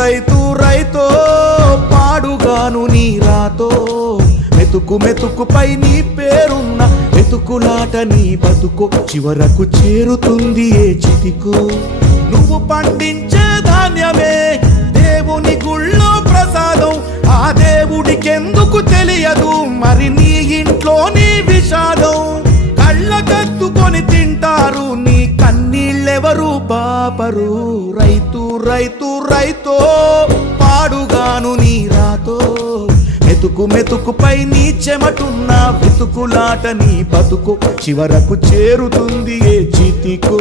రైతు రైతో పాడుగాను నీ రాతో మెతుకు మెతుకుపై నీ పేరున్న మెతుకులాట నీ బతుకు చివరకు చేరుతుంది ఏ చితికో నువ్వు పండించే ధాన్యమే దేవుని గుళ్ళో ప్రసాదం ఆ దేవుడికెందుకు తెలియదు మరి నీ ఇంట్లో నీ విషాదం కళ్ళకత్తుకొని తింటారు నీ కన్నీళ్ళెవరు పాపరు రైతు రైతు రైతో పాడుగాను నీ రాతో మెతుకు మెతుకుపై నీ చెమటున్న వెతుకులాట నీ బతుకు చివరకు చేరుతుంది ఏ చితికో